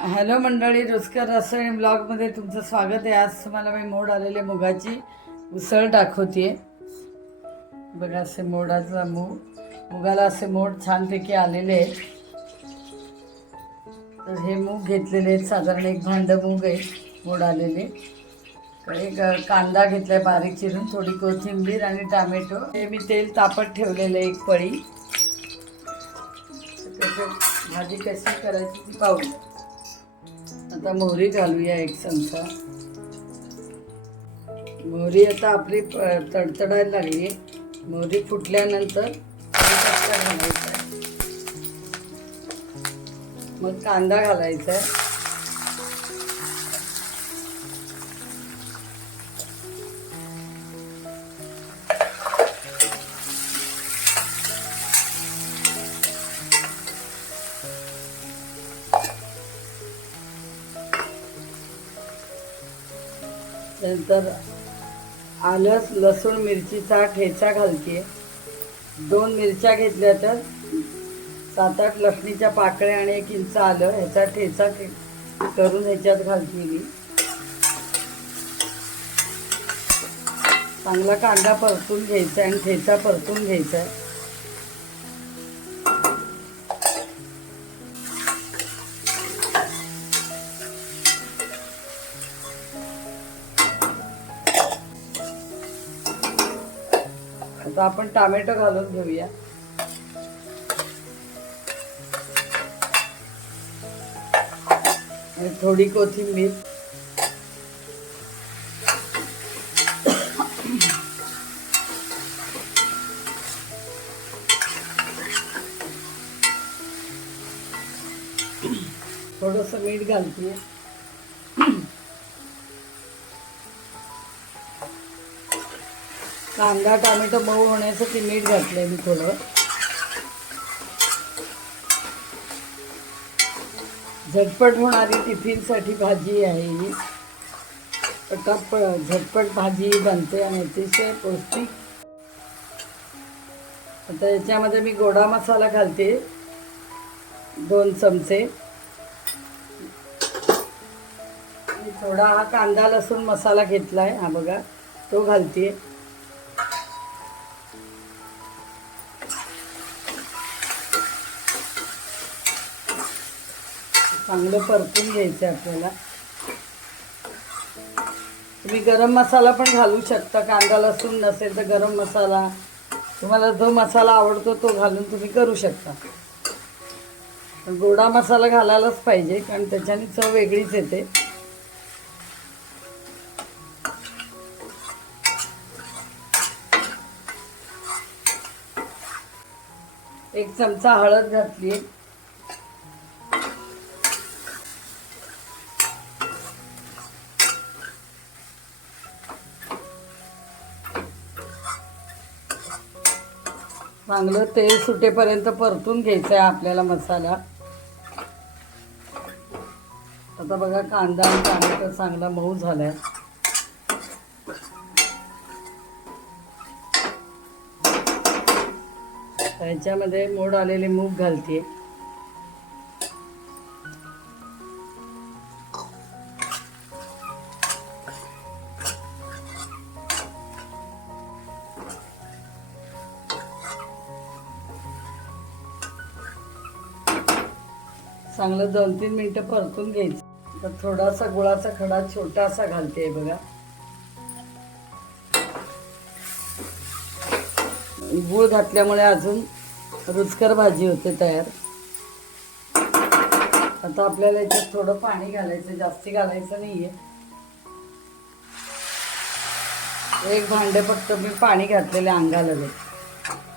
Hello मंडळी, रुचकर रसोई ब्लॉगमध्ये तुमचं स्वागत आहे. आज तुम्हाला मी मोड आलेले मुगाची उसळ दाखवते. बघा, असे मोडाचा मुगाला असे मोड छानपैकी आलेले आहेत. तर हे मूग घेतलेले आहेत, साधारण एक भांड मूग आहे मोड आलेले. एक कांदा घेतला आहे बारीक चिरून, थोडी कोथिंबीर आणि टोमॅटो. हे मी तेल तापत ठेवलेलं आहे एक पळी. भाजी कशी करायची ती पाहू. आता मोहरी घालूया एक चमचा. मोहरी आता आपली तडतडायला लागली. मोहरी फुटल्यानंतर घालायचा, मग कांदा घालायचा. नंतर आलं लसूण मिरचीचा ठेचा घालते. 2 मिरच्या घेतल्या तर 7-8 लसणीच्या पाकळ्या आणि 1 इंच आलं ह्याचा ठेचा करून ह्याच्यात घालते मी. चांगला कांदा परतून घ्यायचा आणि ठेचा परतून घ्यायचा. आता आपण टोमॅटो घालून घेऊया. आणि थोडी कोथिंबीर. थोडंसं मीठ घालते. कांदा टोमॅटो मऊ होण्यासाठी मीठ घातलंय मी थोडं. झटपट होणारी टिफिनसाठी भाजी आहे ही. झटपट भाजी बनते आणि अतिशय पौष्टिक. आता याच्यामध्ये मी गोडा मसाला घालते 2 चमचे. आणि थोडा हा कांदा लसूण मसाला घेतलाय, हा बघा तो घालते. चांगलं परतून घ्यायचं आपल्याला. तुम्ही गरम मसाला पण घालू शकता. कांदा लसूण नसेल तर गरम मसाला, तुम्हाला जो मसाला आवडतो तो घालून तुम्ही करू शकता. पण गोडा मसाला घालायलाच पाहिजे, कारण त्याच्याने चव वेगळीच येते. एक चमचा हळद घातली. चांगलं तेल सुटेपर्यंत परतून घ्यायचं आहे आपल्याला मसाला. आता बघा, कांदा आणि टोमॅटो चांगला मऊ झालाय. त्याच्यामध्ये मोड आलेले मूग घालते. चांगलं 2-3 मिनिटं परतून घ्यायचं. तर थोडासा गुळाचा खडा छोटासा घालते बघा. गूळ घातल्यामुळे अजून रुचकर भाजी होते तयार. आता आपल्याला याच्यात थोडं पाणी घालायचं, जास्ती घालायचं नाहीये. 1 भांडे फक्त मी पाणी घातलेले अंगाला.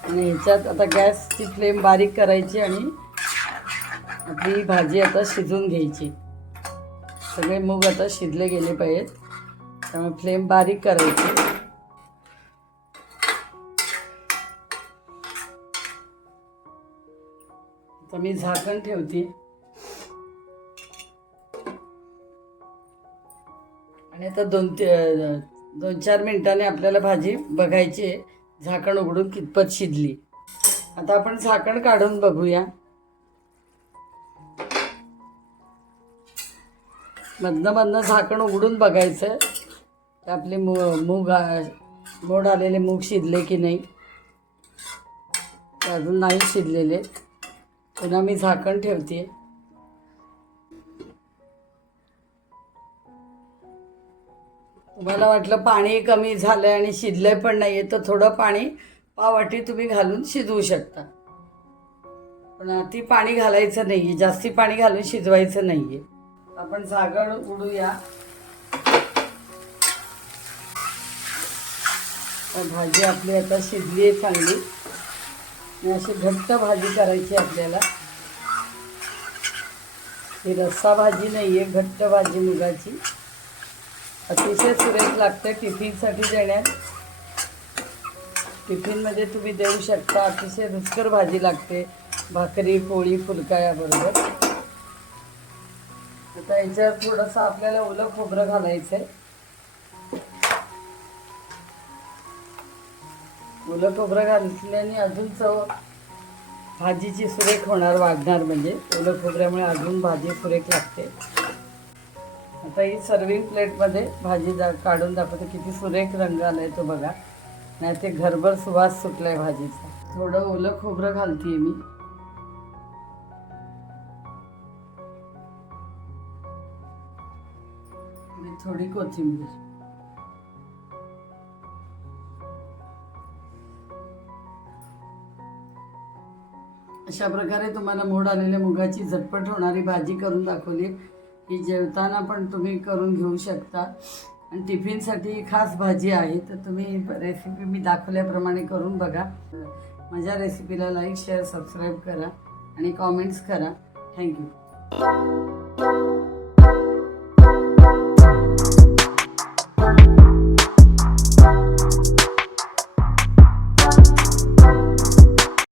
आणि ह्याच्यात आता गॅसची फ्लेम बारीक करायची आणि आपली भाजी आता शिजून घ्यायची. सगळे मूग आता शिजले गेले पाहिजेत, त्यामुळे फ्लेम बारीक करायची. आता मी झाकण ठेवते आणि आता 2-4 मिनिटांनी आपल्याला भाजी बघायची आहे, झाकण उघडून कितपत शिजली. आता आपण झाकण काढून बघूया. मधनं मधनं झाकण उघडून बघायचं की आपले मोड आलेले मूग शिजले की नाही. ते अजून नाही शिजलेले. पुन्हा मी झाकण ठेवते. तुम्हाला वाटलं पाणी कमी झालं आणि शिजलं पण नाही आहे तर थोडं पाणी पाववाटी तुम्ही घालून शिजवू शकता. पण अति पाणी घालायचं नाही आहे, जास्ती पाणी घालून शिजवायचं नाही आहे. आपण झाकण उडूया. भाजी आपली आता शिजली आहे चांगली. अशी घट्ट भाजी करायची आपल्याला. ही रस्सा भाजी नाही आहे, घट्ट भाजी मुगाची. अतिशय सुरेख लागते टिफिनसाठी देण्यात. टिफिनमध्ये तुम्ही देऊ शकता. अतिशय रुचकर भाजी लागते भाकरी पोळी फुलकायाबरोबर. आता याच्यावर थोडंसं आपल्याला ओलं खोबरं घालायचं आहे. ओलं खोबरं घातल्याने अजून चव भाजीची सुरेख होणार, वाढणार. म्हणजे ओलं खोबऱ्यामुळे अजून भाजी सुरेख लागते. आता ही सर्विंग प्लेटमध्ये भाजी काढून दाखवते. किती सुरेख रंग आलाय तो बघा. नाही ते घरभर सुवास सुटलाय भाजीचा. थोडं ओलं खोबरं घालते मी. आणि थोडी कोथिंबीर. अशा प्रकारे तुम्हाला मोड आलेल्या मुगाची झटपट होणारी भाजी करून दाखवली. ही जेवताना पण तुम्ही करून घेऊ शकता आणि टिफिनसाठी खास भाजी आहे. तर तुम्ही रेसिपी मी दाखवल्याप्रमाणे करून बघा. माझ्या रेसिपीला लाईक शेअर सबस्क्राईब करा आणि कॉमेंट्स करा. थँक्यू.